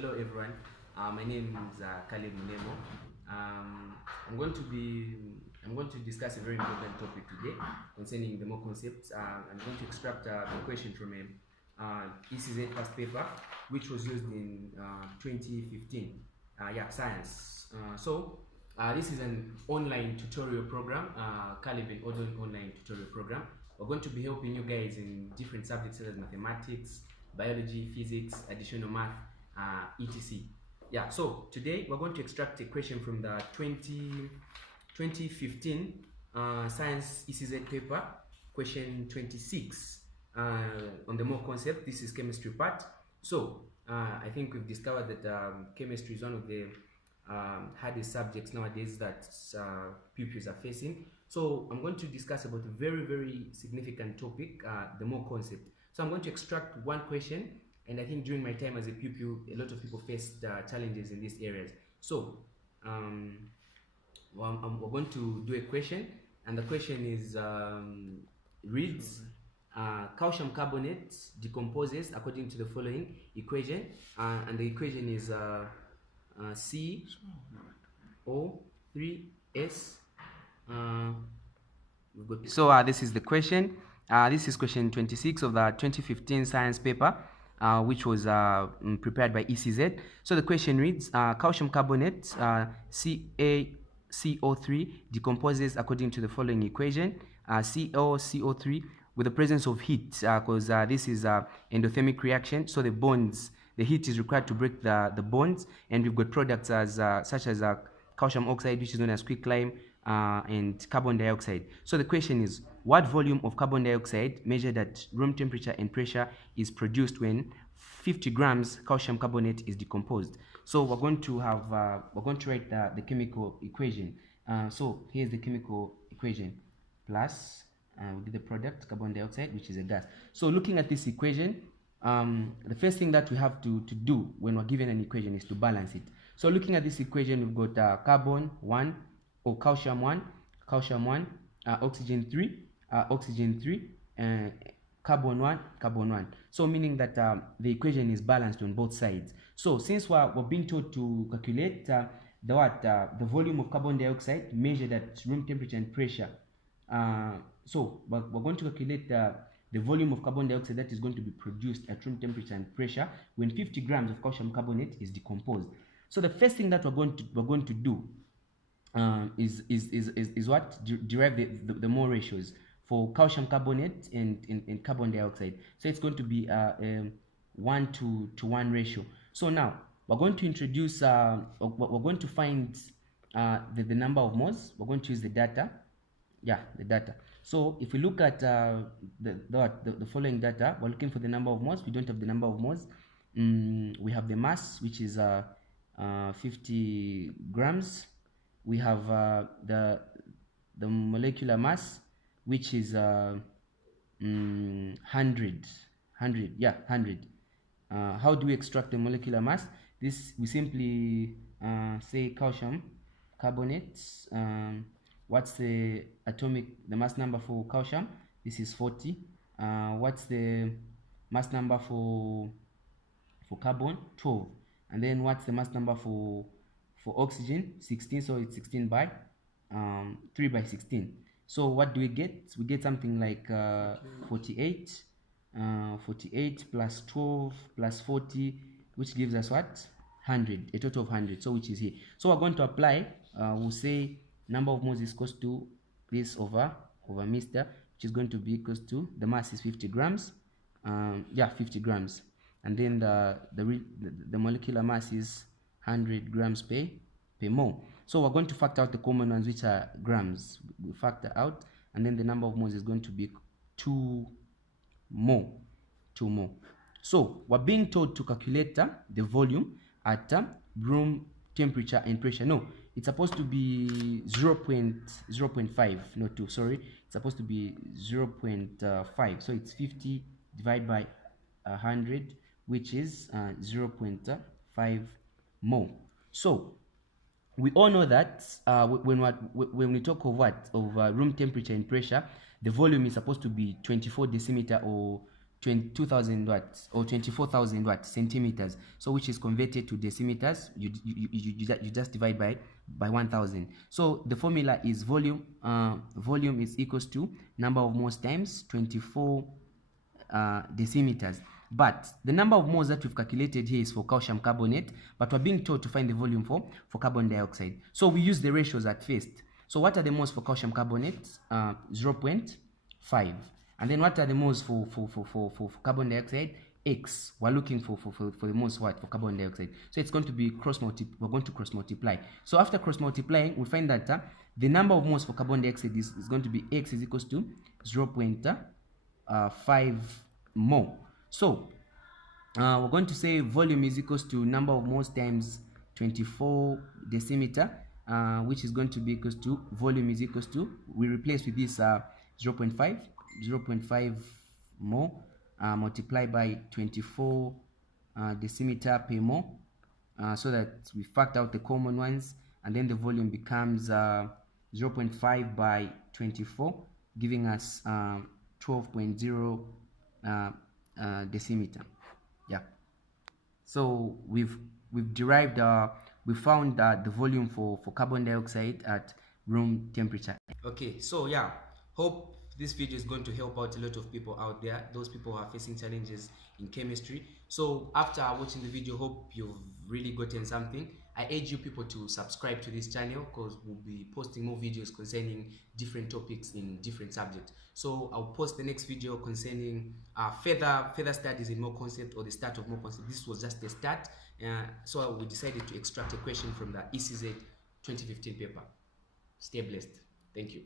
Hello everyone. My name is Caleb Munemo. I'm going to discuss a very important topic today concerning the more concepts. I'm going to extract the question from a ECZ past paper which was used in 2015. Science. This is an online tutorial program, Caleb online tutorial program. We're going to be helping you guys in different subjects such as mathematics, biology, physics, additional math, etc. So today we're going to extract a question from the 2015 science ECZ paper, question 26 on the more concept. This is chemistry part. So I think we've discovered that chemistry is one of the hardest subjects nowadays that pupils are facing. So I'm going to discuss about a very significant topic, the more concept. So I'm going to extract one question, and I think during my time as a pupil, a lot of people faced challenges in these areas. So we're going to do a question, and the question is reads calcium carbonate decomposes according to the following equation, and the equation is CO3S. So this is the question. This is question 26 of the 2015 science paper, which was prepared by ECZ. So the question reads, calcium carbonate CaCO3 decomposes according to the following equation, CO3 with the presence of heat, because this is an endothermic reaction, so the bonds, the heat is required to break the bonds, and we've got products as such as calcium oxide, which is known as quicklime, and carbon dioxide. So the question is, what volume of carbon dioxide measured at room temperature and pressure is produced when 50 grams calcium carbonate is decomposed? So we're going to have write the chemical equation. So here's the chemical equation. Plus we'll get the product carbon dioxide, which is a gas. So looking at this equation, the first thing that we have to do when we're given an equation is to balance it. So looking at this equation, we've got carbon 1, or calcium 1, oxygen 3, carbon 1. So meaning that the equation is balanced on both sides. So since we're being told to calculate the volume of carbon dioxide measured at room temperature and pressure, so we're going to calculate the volume of carbon dioxide that is going to be produced at room temperature and pressure when 50 grams of calcium carbonate is decomposed. So the first thing that we're going to do is what? Derive the mole ratios for calcium carbonate and carbon dioxide. So it's going to be a 1:1 ratio. So now we're going to introduce, we're going to find the number of moles. We're going to use the data. The data. So if we look at the following data, we're looking for the number of moles. We don't have the number of moles. We have the mass, which is 50 grams. We have the molecular mass, which is 100. How do we extract the molecular mass? This we simply say calcium carbonate. What's the mass number for calcium? This is 40. What's the mass number for carbon? 12. And then what's the mass number for oxygen? 16. So it's 16 by 3 by 16. So what do we get? We get something like 48 plus 12 plus 40, which gives us what? 100, a total of 100, so which is here. So we're going to apply, we'll say number of moles is equals to this over Mr, which is going to be equals to, the mass is 50 grams, 50 grams, and then the molecular mass is 100 grams per mole. So we're going to factor out the common ones, which are grams. We factor out, and then the number of moles is going to be 2 mole. So we're being told to calculate the volume at room temperature and pressure. No, it's supposed to be 0.5, not 2, sorry. It's supposed to be 0.5. So it's 50 divided by 100, which is 0.5 mole. So we all know that when we talk of room temperature and pressure, the volume is supposed to be 24 decimeter or 22,000 watts or 24,000 watts centimeters, so which is converted to decimeters. You just divide by 1000. So the formula is volume is equals to number of moles times 24 decimeters. But the number of moles that we've calculated here is for calcium carbonate, but we're being told to find the volume for carbon dioxide. So we use the ratios at first. So what are the moles for calcium carbonate? 0.5. And then what are the moles for carbon dioxide? X. We're looking for the moles for carbon dioxide. So it's going to be we're going to cross multiply. So after cross multiplying, we find that the number of moles for carbon dioxide is going to be X is equals to 0.5 mole. So we're going to say volume is equals to number of moles times 24 decimeter, which is going to be equals to volume is equals to, we replace with this 0.5 mole multiplied by 24 decimeter per mole, so that we factor out the common ones, and then the volume becomes 0.5 by 24, giving us 12.0 decimeter. Yeah. So we've derived we found that the volume for carbon dioxide at room temperature. Okay, so yeah, hope this video is going to help out a lot of people out there, those people who are facing challenges in chemistry. So after watching the video, hope you've really gotten something. I urge you people to subscribe to this channel, because we'll be posting more videos concerning different topics in different subjects. So I'll post the next video concerning further studies in more concept, or the start of more concept. This was just the start. So we decided to extract a question from the ECZ 2015 paper. Stay blessed. Thank you.